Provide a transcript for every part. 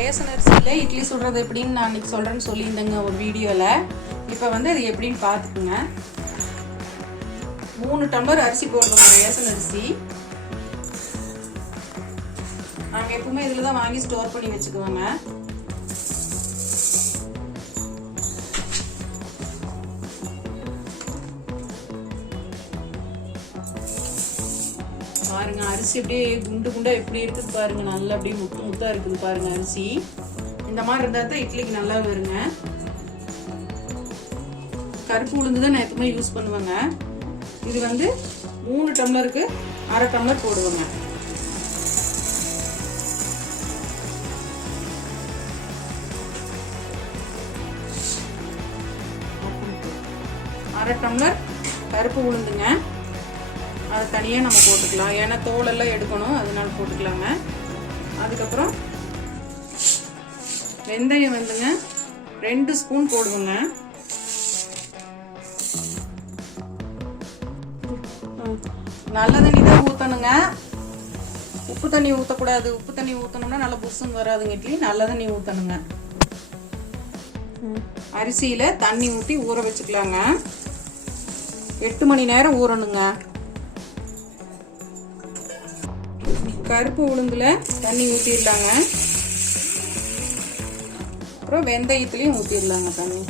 Ration அரிசியில் இட்லி சுடுறது எப்படின்னு நான் இன்றைக்கி சொல்கிறேன்னு சொல்லியிருந்தேங்க ஒரு வீடியோவில். இப்போ வந்து அது எப்படின்னு பார்த்துக்குங்க. 3 டம்ளர் அரிசி போடுவோங்க, ரேஷன் அரிசி. நாங்கள் எப்பவுமே இதில் தான் வாங்கி ஸ்டோர் பண்ணி வச்சுக்குவோங்க. பாருங்க அரிசி அப்படியே குண்டு குண்டா எப்படி இருக்குது பாருங்க, நல்லா அப்படியே முத்து முத்தா இருக்குது பாருங்க. அரிசி இந்த மாதிரி இருந்தா தான் இட்லிக்கு நல்லா வருங்க. கருப்பு உளுந்து தான் நான் எப்பவுமே யூஸ் பண்ணுவேங்க. இது வந்து 3 டம்ளருக்கு 1/2 டம்ளர் போடுவேங்க. அரை டம்ளர் கருப்பு உளுந்துங்க, அது தனியாக நம்ம போட்டுக்கலாம். ஏன்னா தோலெல்லாம் எடுக்கணும், அதனால போட்டுக்கலாங்க. அதுக்கப்புறம் வெந்தயம் வந்துங்க 2 ஸ்பூன் போடுவோங்க. நல்ல தண்ணி தான் ஊற்றணுங்க, உப்பு தண்ணி ஊற்றக்கூடாது. உப்பு தண்ணி ஊற்றணும்னா நல்லா புஷ்ஷுன்னு வராதுங்க இட்லி. நல்ல தண்ணி ஊற்றணுங்க. அரிசியில் தண்ணி ஊற்றி ஊற வச்சுக்கலாங்க. 8 மணி நேரம் ஊறணுங்க. கருப்பு உளுந்துல தண்ணி ஊற்றிடலாங்க. அப்புறம் வெந்தயத்துலையும் ஊற்றிடலாங்க தண்ணி.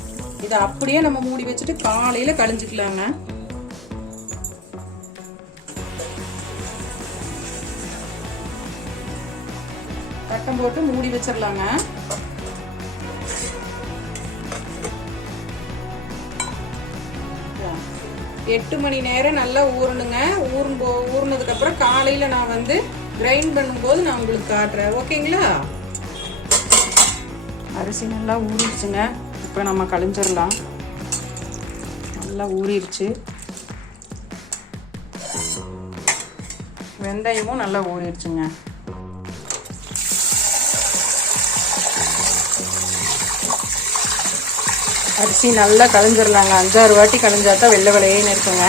இதை அப்படியே நம்ம மூடி வச்சுட்டு காலையில் கழிஞ்சிக்கலாங்க. தட்டம் போட்டு மூடி வச்சிடலாங்க. எட்டு மணி நேரம் நல்லா ஊறணுங்க. ஊறினதுக்கு அப்புறம் காலையில் நான் வந்து கிரைண்ட் பண்ணும்போது நான் உங்களுக்கு காட்டுறேன். ஓகேங்களா? அரிசி நல்லா ஊறிடுச்சுங்க. இப்போ நம்ம கழிஞ்சிடலாம். நல்லா ஊறிடுச்சு. வெந்தயமும் நல்லா ஊறிடுச்சுங்க. அரிசி நல்லா கழிஞ்சிடலாங்க. 5-6 வாட்டி கழிஞ்சா தான் வெள்ளை வெள்ளையேன்னு இருக்குங்க.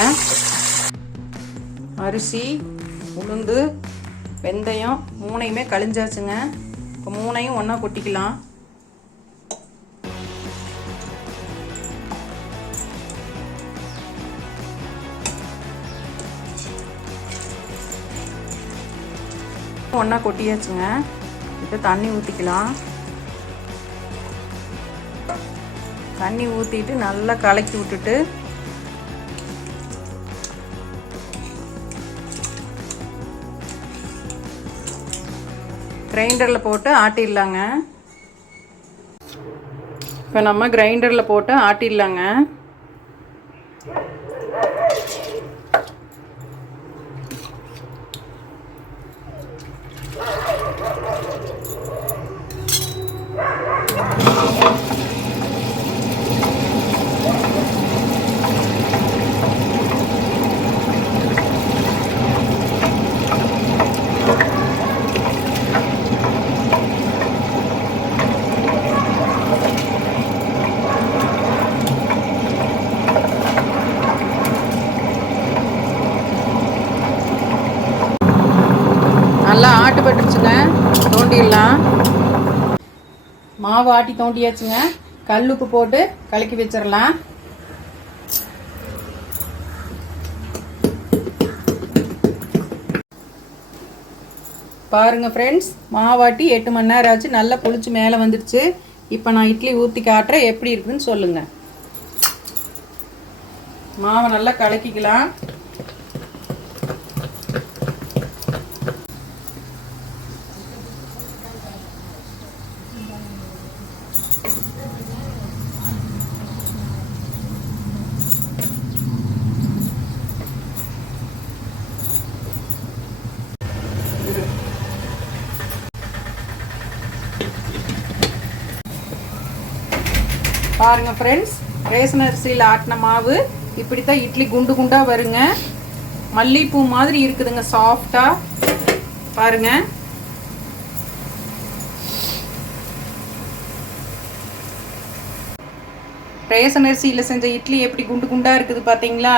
அரிசி, உளுந்து, வெந்தயம் 3யுமே கழிஞ்சாச்சுங்க. இப்போ 3யும் ஒன்றா கொட்டிக்கலாம். ஒன்றா கொட்டியாச்சுங்க. இப்போ தண்ணி ஊற்றிக்கலாம். தண்ணி ஊற்றிட்டு நல்லா கலக்கி விட்டுட்டு கிரைண்டரில் போட்டு ஆட்டிடலாங்க. இப்போ நம்ம கிரைண்டரில் போட்டு ஆட்டிடலாங்க. நல்லா ஆட்டுப்பட்டுருச்சுங்க. தோண்டிடலாம். மாவு ஆட்டி தோண்டியாச்சுங்க. கல்லுப்பு போட்டு கலக்கி வச்சிடலாம். பாருங்க ஃப்ரெண்ட்ஸ், மாவாட்டி 8 மணி நேரம் ஆச்சு. நல்லா புளிச்சு மேலே வந்துடுச்சு. இப்போ நான் இட்லி ஊற்றி காட்டுறேன், எப்படி இருக்குதுன்னு சொல்லுங்க. மாவை நல்லா கலக்கிக்கலாம். பாருங்க ஃப்ரெண்ட்ஸ், ரேஷன் அரிசியில் ஆட்டின மாவு இப்படி தான் இட்லி குண்டு குண்டா வருங்க. மல்லிகைப்பூ மாதிரி இருக்குதுங்க, சாஃப்டா. பாருங்க. ரேஷன் அரிசியில் செஞ்ச இட்லி எப்படி குண்டு குண்டா இருக்குது பார்த்தீங்களா?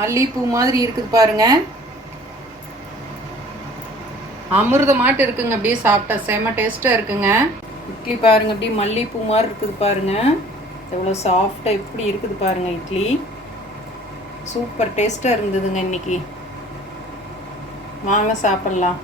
மல்லிகைப்பூ மாதிரி இருக்குது பாருங்க. அமிர்தமாட்டு இருக்குங்க. அப்படியே சாப்பிட்டா செம டேஸ்ட்டாக இருக்குங்க. இட்லி பாருங்கள் அப்படி மல்லிகைப்பூ மாதிரி இருக்குது பாருங்கள். எவ்வளோ சாஃப்டாக எப்படி இருக்குது பாருங்கள் இட்லி. சூப்பர் டேஸ்ட்டாக இருந்ததுங்க இன்றைக்கி. வாங்க சாப்பிட்லாம்.